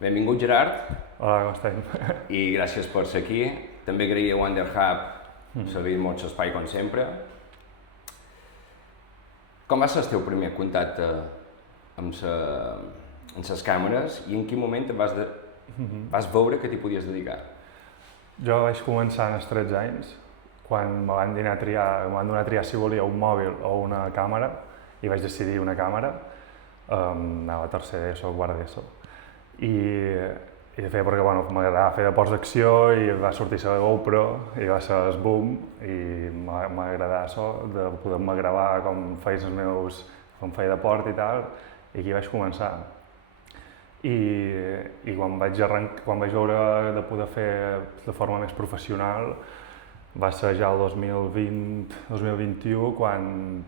Benvingut, Gerard, Hola, com estem? i gràcies per ser aquí. També agrair a WonderHub servir-nos l'espai com sempre. Com va ser el teu primer contacte amb les càmeres i en quin moment vas veure que t'hi podies dedicar? Jo vaig començar als 13 anys, quan me van donar a triar si volia un mòbil o una càmera, i vaig decidir una càmera. Anava a tercer d'ESO, quart d'ESO. I de fet perquè m'agradava fer deports d'acció i va sortir la GoPro i va ser el boom i m'agradava això de poder-me gravar com feia deport i tal, i aquí vaig començar. I quan vaig veure de poder fer de forma més professional va ser ja el 2020-2021, quan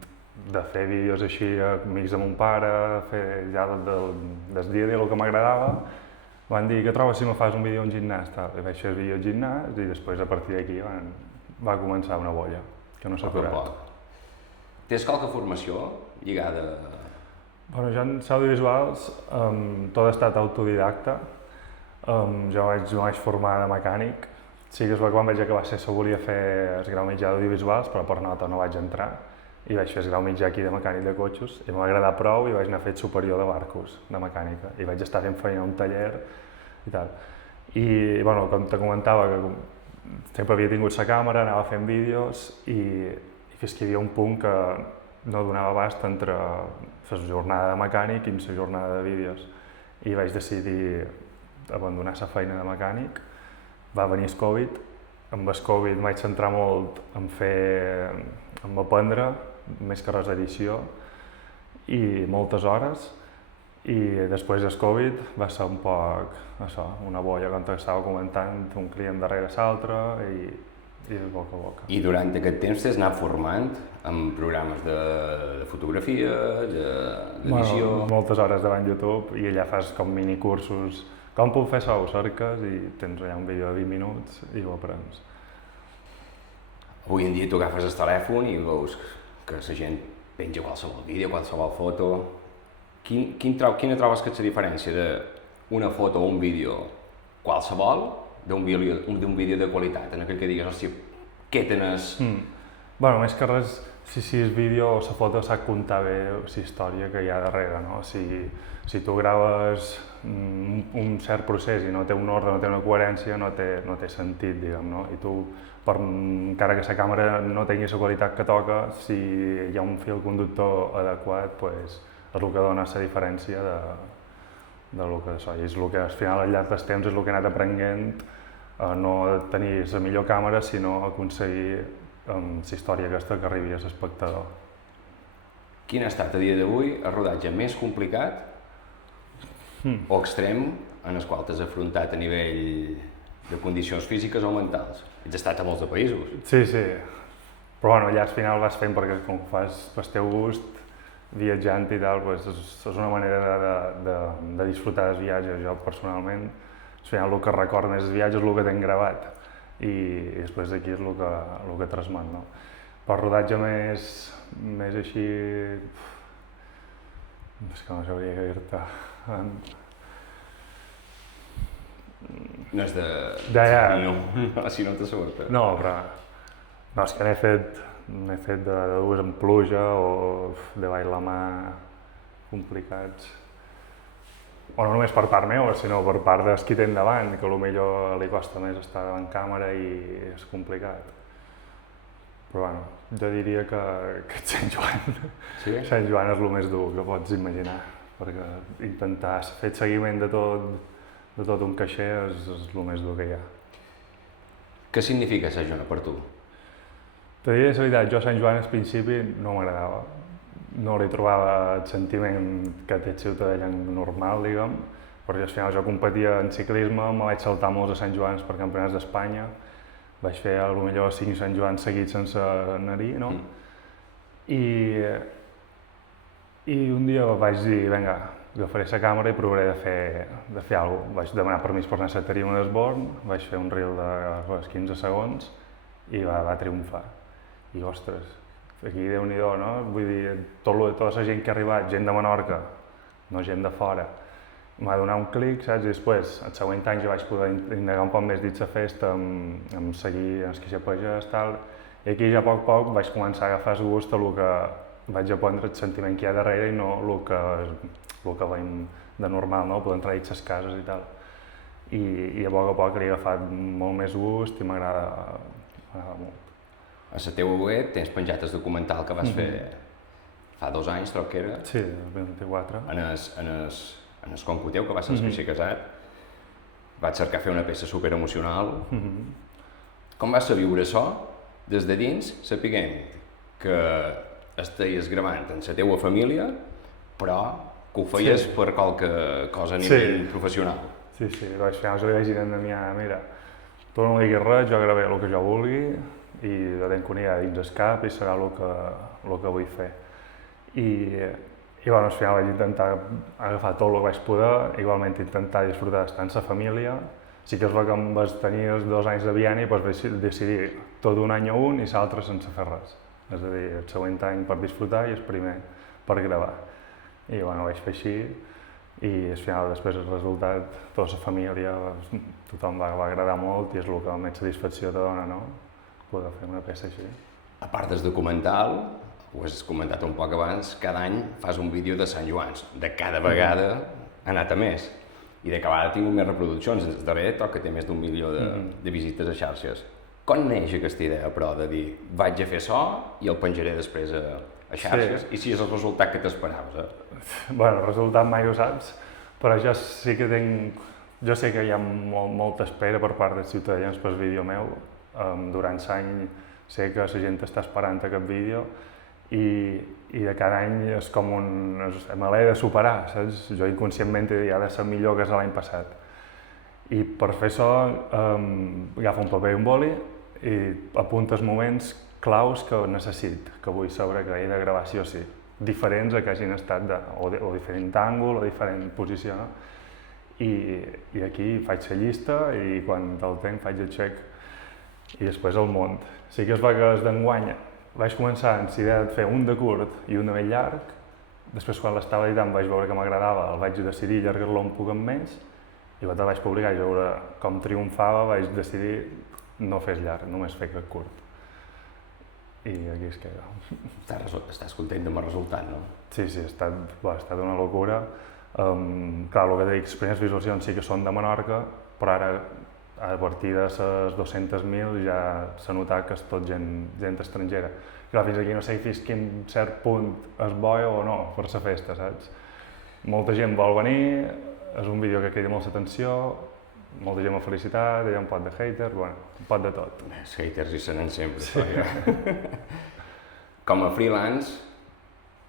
de fer vídeos així amics de mon pare, fer ja del dia a dia el que m'agradava, van dir que trobes si me fas un vídeo en gimnàs, tal. I vaig fer el vídeo en gimnàs i després a partir d'aquí va començar una bolla, que no s'ha aturat. Tens qualque formació lligada? Bueno, jo en audiovisuals tot ha estat autodidacta. Jo me vaig formar de mecànic. Sí que és quan vaig acabar CESO volia fer el grau mitjà d'audiovisuals, però per nota no vaig entrar. I vaig fer el grau mitjà aquí de mecànic de cotxes i m'ha agradat prou i vaig anar a fer superior de barcos, de mecànica. I vaig estar fent feina a un taller i tal. I, bueno, com te comentava, que sempre havia tingut la càmera, anava fent vídeos i fins que hi havia un punt que no donava abast entre la jornada de mecànic i la jornada de vídeos. I vaig decidir abandonar la feina de mecànic. Va venir el Covid. Amb el Covid em vaig centrar molt en aprendre, més que res edició, i moltes hores. I després del Covid va ser un poc això, una bolla, com t'estava comentant, un client darrere l'altre i de boca a boca. I durant aquest temps t'has anat formant en programes de fotografia, d'edició? Bueno, moltes hores davant YouTube i allà fas com minicursos. Com puc fer això? Ho cerques i tens allà un vídeo de 20 minuts i ho aprens. Avui en dia tu agafes el telèfon i veus que la gent penja qualsevol vídeo, qualsevol foto. Quina trobes que és la diferència d'una foto o un vídeo qualsevol d'un vídeo de qualitat, en aquell que digues, hòstia, què tens? Bueno, més que res, si el vídeo o la foto sap contar bé la història que hi ha darrere, no? Si tu graves un cert procés i no té un ordre, no té una coherència, no té sentit, diguem, no? I tu, encara que la càmera no tingui la qualitat que toca, si hi ha un fil conductor adequat, pues, és el que dona la diferència de lo que això. I és el que al final al llarg del temps és el que he anat aprenent, no tenir la millor càmera, sinó aconseguir la història aquesta que arribi a l'espectador. Quin ha estat a dia d'avui el rodatge més complicat o extrem en el qual t'has afrontat a nivell de condicions físiques o mentals? Ets estat a molts de països. Sí, però bueno, allà al final vas fent perquè com ho fas pel teu gust, viatjant i tal, pues és una manera de disfrutar dels viatges. Jo personalment, al final el que recordo més dels viatges és el que tinc gravat i després d'aquí és el que transmet, no? Per rodatge més així... És que no sabria què dir-te. No és de... Ja. Si no t'assaborta. No, però... No, és que n'he fet de dues en pluja o de baix la mà complicats. O no només per part meva, sinó per part dels qui tenen davant, que potser li costa més estar davant càmera i és complicat. Però bueno, jo diria que Sant Joan. Sí? Sant Joan és el més dur que pots imaginar, perquè intentar fer seguiment de tot un caixer és el més dur que hi ha. Què significa Sant Joan per tu? T'ho diré la veritat, jo a Sant Joan al principi no m'agradava. No li trobava el sentiment que té el ciutadà normal, diguem, perquè al final jo competia en ciclisme, me vaig saltar molts a Sant Joans per campionats d'Espanya, vaig fer potser 5 Sant Joans seguits sense anar-hi, no? I un dia vaig dir, vinga, agafaré la càmera i provaré de fer alguna cosa. Vaig demanar permís per anar a la tarima d'Esborn, vaig fer un reel de 15 segons i va triomfar. I ostres, aquí Déu-n'hi-do, no? Vull dir, tota la gent que ha arribat, gent de Menorca, no gent de fora, m'ha donat un clic, saps? I després, el següent any ja vaig poder indagar un poc més dins la festa, amb seguir els que xapegés, tal, i aquí ja a poc vaig començar a agafar el gust a el que vaig aprendre el sentiment que hi ha darrere i no el que veiem de normal, no? Poder entrar a les cases i tal. I a poc li he agafat molt més gust i m'agrada molt. A la teva web tens penjat el documental que vas fer fa 2 anys, troc que era. Sí, el 2024. En el concu teu, que va ser el que casat. Vaig cercar fer una peça superemocional. Com vas viure això des de dins, sapiguent que estàs gravant en la teua família, però que ho feies per qualque cosa a nivell professional? Sí, vaig fer els vaig dir a mira, tu no diguis res, jo gravaré el que jo vulgui i ho tenc una idea dins el cap i serà el que vull fer. I bueno, al final vaig intentar agafar tot el que vaig poder, igualment intentar disfrutar d'estar en la família. Sí que és el que em vaig tenir els 2 anys de bienni, doncs vaig decidir tot un any a un i l'altre sense fer res. És a dir, el següent any per disfrutar i el primer per gravar. I bueno, vaig fer així i al final després el resultat, tota la família, tothom va agradar molt i és el que més satisfacció te dona, no? Poder fer una peça així. A part del documental, ho has comentat un poc abans, cada any fas un vídeo de Sant Joans. De cada vegada ha anat a més. I de cada vegada ha tingut més reproduccions. El darrer toca té més d'1 milió de visites a xarxes. Com neix aquesta idea, però, de dir vaig a fer això i el penjaré després a xarxes? I si és el resultat que t'esperaves? Bueno, el resultat mai ho saps, però jo sí que jo sé que hi ha molta espera per part dels ciutadans pel vídeo meu. Durant l'any sé que la gent està esperant aquest vídeo i de cada any és com me l'he de superar, saps? Jo inconscientment he dit, ha de ser millor que l'any passat. I per fer això agafo un paper i un boli i apunto els moments claus que necessito, que vull saber que he de gravar sí o sí, diferents a que hagin estat o diferent àngul o diferent posició. No? I aquí faig la llista i quan el tenc faig el check i després el munt. Sí que es va que des d'enguany vaig començar amb la idea de fer un de curt i un de més llarg. Després quan l'estava editant vaig veure que m'agradava, el vaig decidir allargar-lo un poc més i quan el vaig publicar i veure com triomfava vaig decidir no fer llarg, només fer aquest curt. I aquí es queda. Estàs content amb el resultat, no? Sí, ha estat una locura. Clar, el que dic, les primeres visualitzacions sí que són de Menorca, però ara a partir de les 200.000 ja s'ha notat que és tot gent estrangera. Clar, fins aquí no sé fins quin cert punt és bo o no per la festa, saps? Molta gent vol venir, és un vídeo que crida molt l'atenció, molta gent m'ha felicitat, hi ha un pot de haters, bueno, un pot de tot. Els haters hi seran sempre. Sí. Com a freelance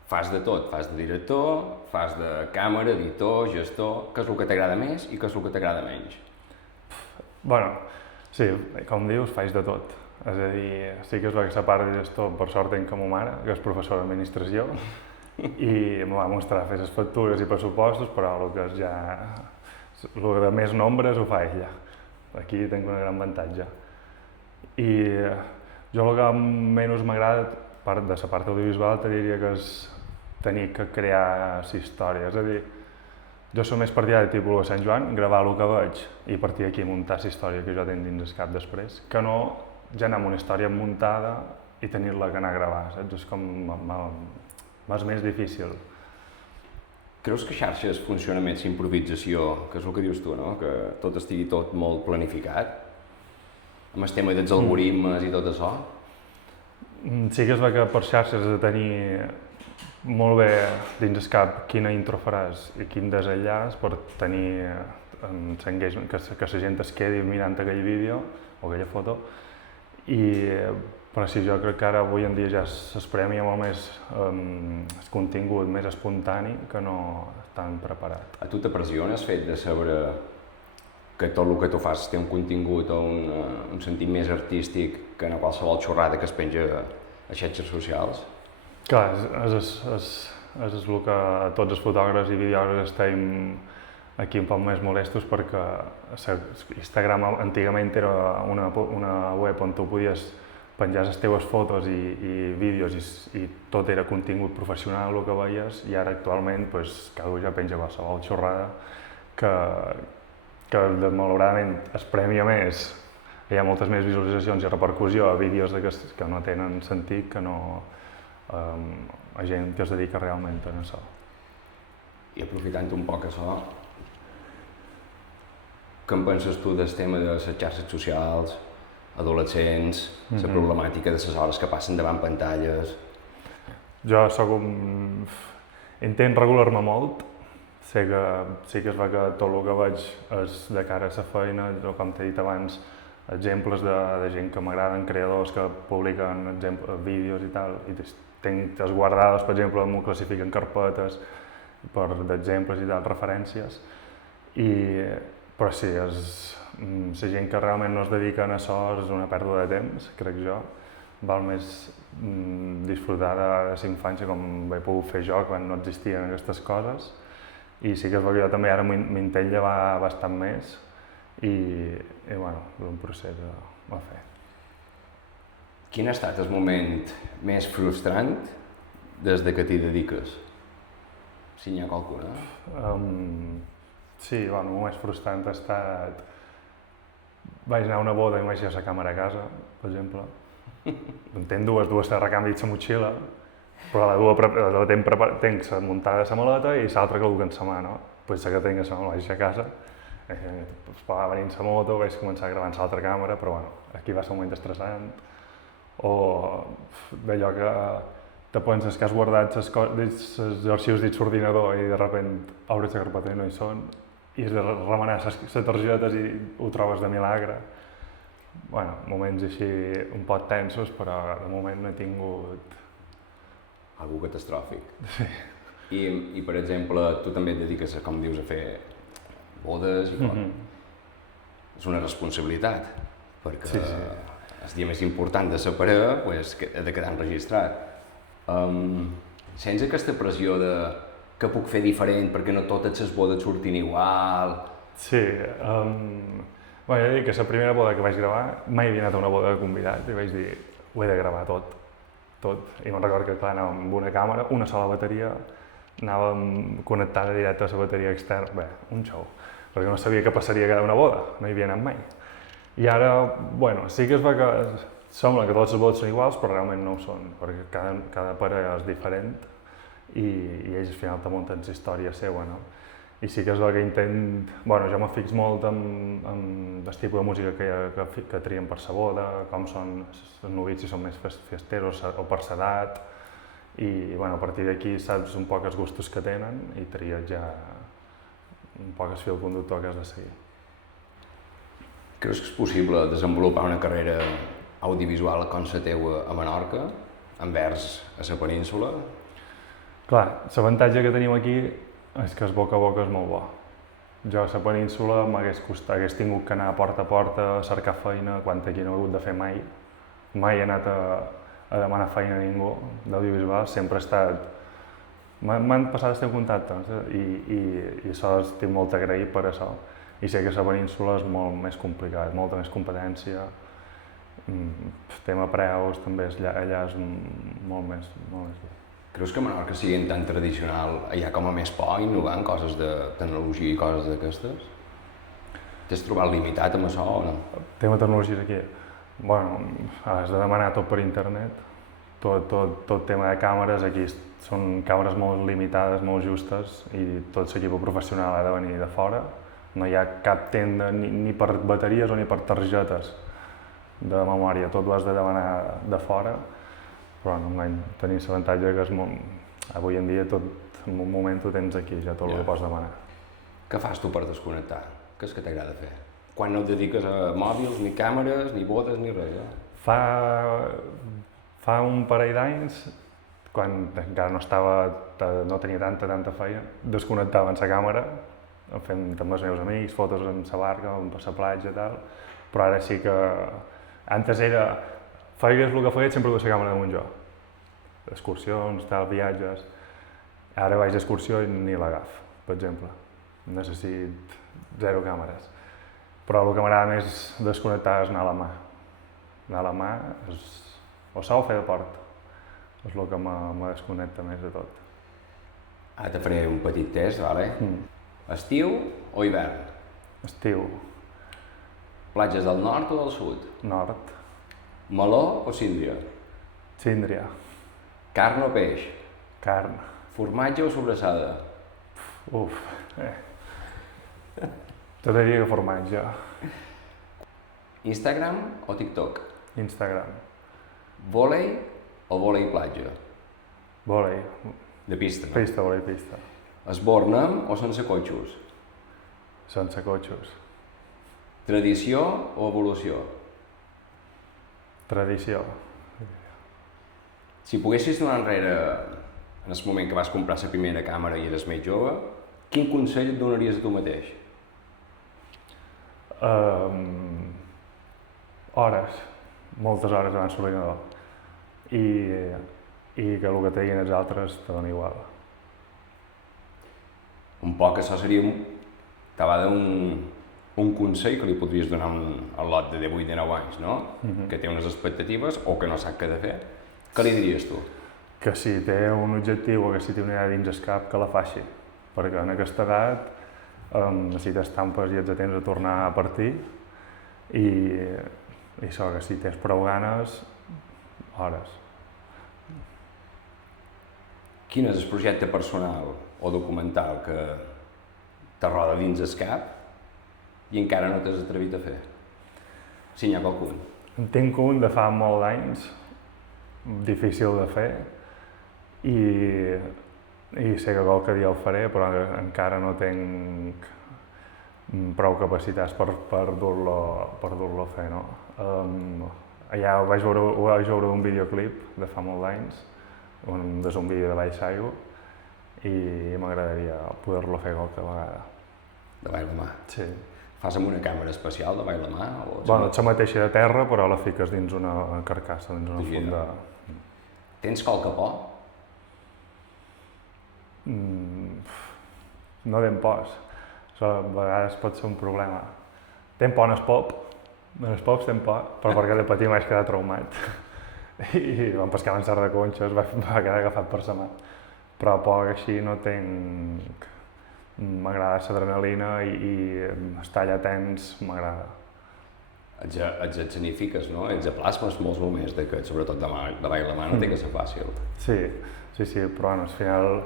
fas de tot, fas de director, fas de càmera, editor, gestor, què és el que t'agrada més i què és el que t'agrada menys? Bueno, sí, com dius, faig de tot. És a dir, sí que és la part de gestor, per sort tenc com a mare, que és professora d'administració, i em va mostrar a fer les factures i pressupostos, però el que és ja... el de més nombres ho fa ella. Aquí tinc un gran avantatge. I jo el que menys m'agrada, de la part audiovisual, te diria que és tenir que crear la història. És a dir, jo soc més partidari de tipus de Sant Joan, gravar el que veig i partir d'aquí muntar la història que jo tinc dins el cap després, que no ja anar amb una història muntada i tenir-la que anar a gravar, saps? És com més difícil. Creus que xarxes funciona més improvisació, que és el que dius tu, no? Que tot estigui tot molt planificat? Amb el tema dels algoritmes i tot això? Sí que és que per xarxes has de tenir molt bé dins el cap quina intro faràs i quin desenllaç per tenir que la gent es quedi mirant aquell vídeo o aquella foto. Però sí, jo crec que ara avui en dia ja es premia molt més el contingut més espontani que no tan preparat. A tu t'apressiona el fet de saber que tot el que tu fas té un contingut o un sentit més artístic que no qualsevol xorrada que es penja a xarxes socials? Clar, és el que tots els fotògrafs i videògrafs estem aquí un poc més molestos perquè Instagram antigament era una web on tu podies penjar les teves fotos i vídeos i tot era contingut professional el que veies i ara actualment cada un ja penja qualsevol xorrada que malauradament es premia més, hi ha moltes més visualitzacions i repercussió a vídeos que no tenen sentit que no a gent que es dedica realment a això. I aprofitant un poc això, què en penses tu del tema de les xarxes socials, adolescents, la problemàtica de les hores que passen davant pantalles? Jo intent regular-me molt, sé que sí que es va que tot el que veig és de cara a la feina, com t'he dit abans, exemples de gent que m'agraden, creadors que publiquen vídeos i tal, i tinc guardades, per exemple, m'ho classifiquen carpetes d'exemples i tal, referències, però sí, la gent que realment no es dedica a això és una pèrdua de temps, crec jo. Val més disfrutar de la infància com he pogut fer jo quan no existien aquestes coses, i sí que és que jo també ara m'intent llevar bastant més i bueno, és un procés a fer. Quin ha estat el moment més frustrant des de que t'hi dediques? Si n'hi ha qualcuna? Sí, bueno, el més frustrant ha estat... Vaig anar a una boda i vaig deixar la càmera a casa, per exemple. En tenc dues de recanvi de la motxilla, però la tenc muntada a la maleta i l'altra que duc en la mà, no? Pues la que tinc a la mà la vaig deixar a casa. Va venir la moto, vaig començar a gravar amb l'altra càmera, però bueno, aquí va ser un moment estressant. O d'allò que te penses que has guardat els arxius dins l'ordinador i de sobte obres la carpeta i no hi són, i has de remenar les targetes i ho trobes de milagre. Bueno, moments així un poc tensos, però de moment no he tingut... Algú catastròfic. Sí. I per exemple, tu també et dediques, com dius, a fer bodes i com. És una responsabilitat, perquè el dia més important de la parella pues, ha de quedar enregistrat. Sents aquesta pressió de què puc fer diferent perquè no totes les bodes surtin igual? Sí, bueno, he de dir que la primera boda que vaig gravar mai havia anat a una boda de convidat i vaig dir, ho he de gravar tot. I me'n recordo que clar, anàvem amb una càmera, una sola bateria, anàvem connectada directe a la bateria externa, bé, un show, perquè no sabia què passaria a cada una boda, no hi havia anat mai. I ara, bueno, sí que es va que sembla que tots els bodes són iguals, però realment no ho són, perquè cada parella és diferent i ells al final te munten la història seva, no? I sí que és el que bueno, jo me fix molt en el tipus de música que trien per la boda, com són els novits, si són més festeros o per l'edat, i bueno, a partir d'aquí saps un poc els gustos que tenen i tries ja un poc el fil conductor que has de seguir. Creus que és possible desenvolupar una carrera audiovisual com la teua a Menorca, envers a la península? Clar, l'avantatge que tenim aquí és que el boca a boca és molt bo. Jo a la península hagués tingut que anar porta a porta a cercar feina, quan aquí no he hagut de fer mai. Mai he anat a demanar feina a ningú d'audiovisual, sempre he estat... M'han passat el teu contacte i això estic molt agraït per això. I sé que la península és molt més complicat, molta més competència. El tema preus també allà és molt més bé. Creus que a Menorca, siguent tan tradicional, hi ha com a més por innovar en coses de tecnologia i coses d'aquestes? T'has trobat limitat amb això o no? Tema tecnologies aquí? Bueno, has de demanar tot per internet. Tot tema de càmeres, aquí són càmeres molt limitades, molt justes, i tot l'equip professional ha de venir de fora. No hi ha cap tenda ni per bateries o ni per targetes de memòria, tot ho has de demanar de fora. Però no, tenim l'avantatge que avui en dia en un moment ho tens aquí, ja tot el que pots demanar. Què fas tu per desconnectar? Què és que t'agrada fer? Quan no et dediques a mòbils, ni càmeres, ni bodes, ni res, Fa un parell d'anys, quan encara no tenia tanta feina, desconnectava en la càmera, fent amb els meus amics, fotos en la barca, per la platja i tal, però ara sí que... Antes feigues el que feies, sempre duia la càmera damunt jo. Excursions, viatges... Ara vaig d'excursió i ni l'agafo, per exemple. Necessito 0 càmeres. Però el que m'agrada més desconnectar és anar a la mà. Anar a la mà és... O això o fer de port. És el que me desconnecta més de tot. Ara te faré un petit test, vale? Estiu o hivern? Estiu. Platges del nord o del sud? Nord. Meló o síndria? Síndria. Carn o peix? Carn. Formatge o sobrassada? Uf. Tot diria que formatge. Instagram o TikTok? Instagram. Vòlei o vòlei platja? Vòlei. De pista, no? Pista, vòlei pista. Esborna'm o sense cotxos? Sense cotxos. Tradició o evolució? Tradició. Si poguessis donar enrere, en el moment que vas comprar la primera càmera i eres més jove, quin consell et donaries a tu mateix? Hores. Moltes hores abans l'ordinador. I que el que te diguin els altres te dona igual. Un poc això seria un consell que li podries donar al lot de 18 de 9 anys, no? Que té unes expectatives o que no sap què de fer. Què li diries tu? Que si té un objectiu o que si té una idea dins el cap, que la faci. Perquè en aquesta edat necessites tampes i ets a temps de tornar a partir i això, que si tens prou ganes, hores. Quin és el projecte personal o documental que te roda dins el cap i encara no t'has atrevit a fer? Si n'hi ha qualcun. En tinc un de fa molts anys, difícil de fer, i sé que qualque dia el faré, però encara no tinc prou capacitats per dur-lo a fer, no? Allà ho vaig veure un videoclip de fa molts anys, des d'un vídeo de baix aigua, i m'agradaria poder-lo fer qualque vegada. De baix la mà? Sí. Fas amb una càmera especial de baix la mà? Bueno, ets la mateixa de terra, però la fiques dins una carcassa, dins una funda. Tens qualque por? No ten pors. Això a vegades pot ser un problema. Ten por en el pop. En els pops ten por, però perquè de petit vaig quedar traumat. I vam pescar en de conxes, va quedar agafat per la mà. Però por així no tinc. M'agrada l'adrenalina i estar allà tens m'agrada. Ets escenifiques, no? Ets plasmes molts moments, sobretot de baix la mà no té que ser fàcil. Sí, però al final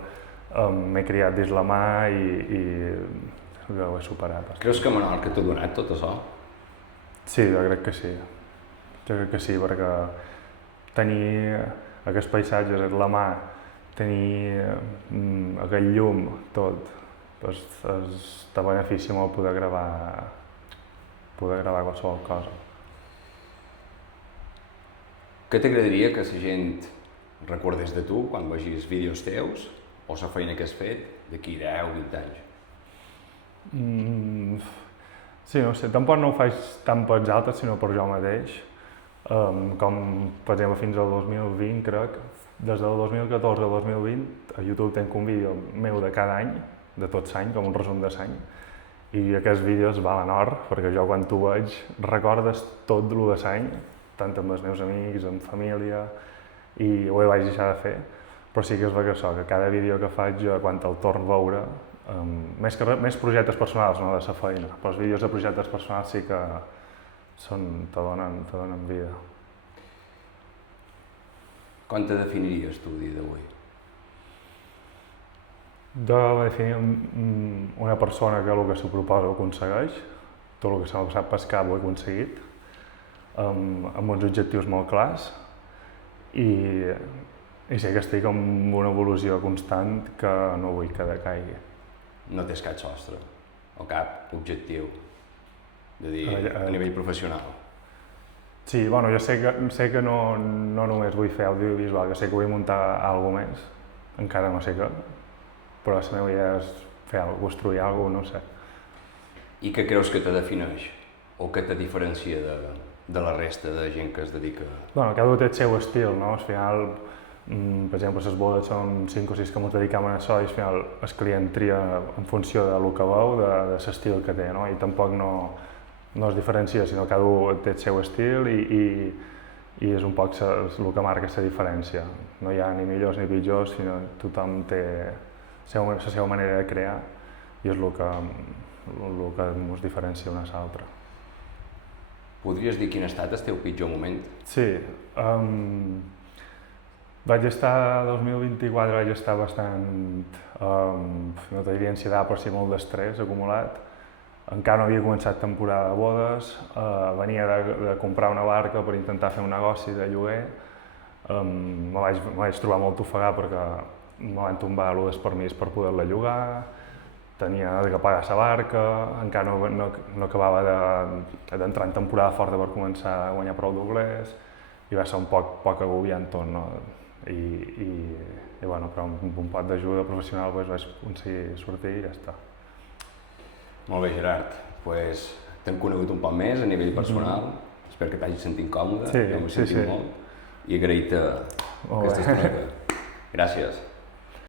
m'he criat dins la mà i ho he superat. Creus que Menorca t'ha donat tot això? Sí, jo crec que sí. Jo crec que sí, perquè tenir aquests paisatges a la mà, tenir aquell llum, tot, doncs te beneficia molt poder gravar qualsevol cosa. Què t'agradaria que la gent recordés de tu quan vegis vídeos teus o la feina que has fet d'aquí 10 o 20 anys? Sí, no sé, tampoc no ho faig tant pels altres, sinó per jo mateix. Com, per exemple, fins al 2020, crec, des del 2014 al 2020, a YouTube tinc un vídeo meu de cada any, de tot l'any, com un resum de l'any, i aquests vídeos valen or, perquè jo quan t'ho veig recordes tot el de l'any, tant amb els meus amics, amb família, i ho vaig deixar de fer, però sí que és que això, que cada vídeo que faig jo quan te'l torno a veure, més projectes personals, no de la feina, però els vídeos de projectes personals sí que te donen vida. Com te definiries tu el dia d'avui? Jo definir una persona que el que s'ho proposa ho aconsegueix, tot el que s'ha passat pel cap ho he aconseguit, amb uns objectius molt clars, i sé que estic en una evolució constant que no vull que decaigui. No tens cap sostre o cap objectiu, de dir, a nivell professional? Sí, bueno, jo sé que no només vull fer audiovisual, que sé que vull muntar alguna més, encara no sé què, però la meva idea és fer alguna cosa, construir alguna cosa, no sé. I què creus que te defineix o que te diferencia de la resta de gent que es dedica? Bueno, cada un té el seu estil, no? Al final, per exemple, les bodes són 5 o 6 que ens dediquem a això i al final el client tria en funció del que veu, de l'estil que té, no? I tampoc no es diferencia, sinó que cada un té el seu estil i és un poc el que marca la diferència. No hi ha ni millors ni pitjors, sinó que tothom té la seva manera de crear i és el que el que ens diferencia una a l'altra. Podries dir quin ha estat el teu pitjor moment? Sí, vaig estar, 2024 vaig estar bastant, no te diria ansietat, però sí molt d'estrès acumulat. Encara no havia començat temporada de bodes, venia de comprar una barca per intentar fer un negoci de lloguer. Me vaig trobar molt ofegat perquè me van tombar l'1 permís per poder-la llogar, tenia de pagar la barca, encara no acabava d'entrar en temporada forta per començar a guanyar prou doblers i va ser un poc agobiant tot, no? I bueno, però amb un pot d'ajuda professional vaig aconseguir sortir i ja està. Molt bé, Gerard. Pues, t'hem conegut un poc més a nivell personal. Espero que t'hagis sentit còmode. Sí, jo m'he sentit molt. I agraït-te aquesta estoneta. Gràcies.